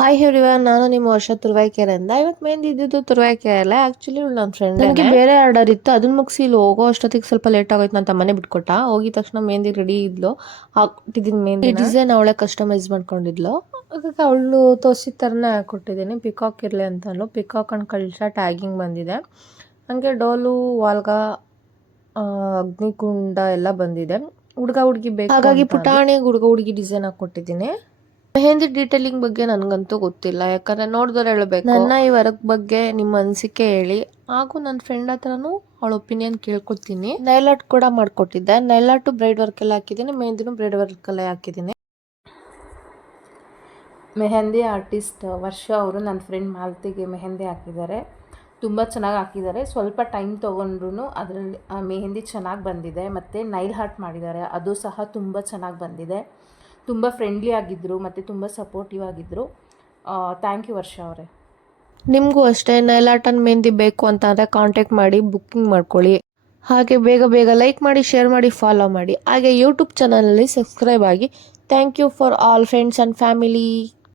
Hi everyone, ನಾನು ನಿಮ್ಮ ವರ್ಷ ತುರುವೇಕೆರೆಯಿಂದ. ಇವತ್ತು ಮೆಹಂದಿ ಇದ್ದಿದ್ದು ತುರುವೇಕೆರೆಯಲ್ಲ. ಆ್ಯಕ್ಚುಲಿ ಇವಳು ನನ್ನ ಫ್ರೆಂಡ್. ನನಗೆ ಬೇರೆ ಆರ್ಡರ್ ಇತ್ತು, ಅದನ್ನ ಮುಗಿಸಿ ಇಲ್ಲಿ ಹೋಗೋ ಅಷ್ಟೊತ್ತಿಗೆ ಸ್ವಲ್ಪ ಲೇಟ್ ಆಗೋಯ್ತು. ನನ್ನ ತಮ್ಮನೇ ಬಿಟ್ಕೊಟ್ಟ. ಹೋಗಿದ ತಕ್ಷಣ ಮೆಹಂದಿ ರೆಡಿ ಇದ್ಲು, ಹಾಕ್ಕೊಟ್ಟಿದ್ದೀನಿ ಮೆಹಂದಿ. ಡಿಸೈನ್ ಅವಳೆ ಕಸ್ಟಮೈಸ್ ಮಾಡ್ಕೊಂಡಿದ್ಲು. ಅದಕ್ಕೆ ಅವಳು ತೋರಿಸಿದ ಥರನೇ ಹಾಕ್ಕೊಟ್ಟಿದ್ದೀನಿ. ಪಿಕಾಕ್ ಇರಲಿ ಅಂತಲೂ ಪಿಕಾಕ್ ಅಂಡ್ ಕಳ್ಸ ಟ್ಯಾಗಿಂಗ್ ಬಂದಿದೆ. ಹಂಗೆ ಡೋಲು, ವಾಲ್ಗ, ಅಗ್ನಿಕುಂಡ ಎಲ್ಲ ಬಂದಿದೆ. ಹುಡುಗ ಹುಡುಗಿ ಬೇಕು, ಹಾಗಾಗಿ ಪುಟಾಣಿಗೆ ಹುಡುಗ ಹುಡುಗಿ ಡಿಸೈನ್ ಹಾಕ್ಕೊಟ್ಟಿದ್ದೀನಿ. ಮೆಹಂದಿ ಡೀಟೇಲಿಂಗ್ ಬಗ್ಗೆ ನನಗಂತೂ ಗೊತ್ತಿಲ್ಲ, ಯಾಕಂದರೆ ನೋಡಿದವ್ರು ಹೇಳಬೇಕು. ನನ್ನ ಈ ವರ್ಕ್ ಬಗ್ಗೆ ನಿಮ್ಮ ಅನಿಸಿಕೆ ಹೇಳಿ, ಹಾಗೂ ನನ್ನ ಫ್ರೆಂಡ್ ಹತ್ರನೂ ಅವಳ ಒಪಿನಿಯನ್ ಕೇಳ್ಕೊತೀನಿ. ನೈಲ್ ಆರ್ಟ್ ಕೂಡ ಮಾಡಿಕೊಟ್ಟಿದ್ದೆ. ನೈಲ್ ಆರ್ಟು ಬ್ರೈಡ್ ವರ್ಕೆಲ್ಲ ಹಾಕಿದ್ದೀನಿ, ಮೆಹಂದಿನೂ ಬ್ರೈಡ್ ವರ್ಕಲ್ಲೇ ಹಾಕಿದ್ದೀನಿ. ಮೆಹಂದಿ ಆರ್ಟಿಸ್ಟ್ ವರ್ಷ ಅವರು ನನ್ನ ಫ್ರೆಂಡ್ ಮಾಲತಿಗೆ ಮೆಹಂದಿ ಹಾಕಿದ್ದಾರೆ. ತುಂಬ ಚೆನ್ನಾಗಿ ಹಾಕಿದ್ದಾರೆ. ಸ್ವಲ್ಪ ಟೈಮ್ ತೊಗೊಂಡ್ರು ಅದರಲ್ಲಿ ಮೆಹಂದಿ ಚೆನ್ನಾಗಿ ಬಂದಿದೆ. ಮತ್ತು ನೈಲ್ ಆರ್ಟ್ ಮಾಡಿದ್ದಾರೆ, ಅದು ಸಹ ತುಂಬ ಚೆನ್ನಾಗಿ ಬಂದಿದೆ. ತುಂಬ ಫ್ರೆಂಡ್ಲಿ ಆಗಿದ್ದರು ಮತ್ತು ತುಂಬ ಸಪೋರ್ಟಿವ್ ಆಗಿದ್ದರು. ಥ್ಯಾಂಕ್ ಯು ವರ್ಷ ಅವರೇ. ನಿಮಗೂ ಅಷ್ಟೇ ನೈಲ್ ಆರ್ಟ್ ಅಂಡ್ ಮೆಹಂದಿ ಬೇಕು ಅಂತ ಅಂದರೆ ಕಾಂಟ್ಯಾಕ್ಟ್ ಮಾಡಿ ಬುಕ್ಕಿಂಗ್ ಮಾಡ್ಕೊಳ್ಳಿ. ಹಾಗೆ ಬೇಗ ಬೇಗ ಲೈಕ್ ಮಾಡಿ, ಶೇರ್ ಮಾಡಿ, ಫಾಲೋ ಮಾಡಿ. ಹಾಗೆ ಯೂಟ್ಯೂಬ್ ಚಾನಲಲ್ಲಿ ಸಬ್ಸ್ಕ್ರೈಬ್ ಆಗಿ. Thank you for all friends and family.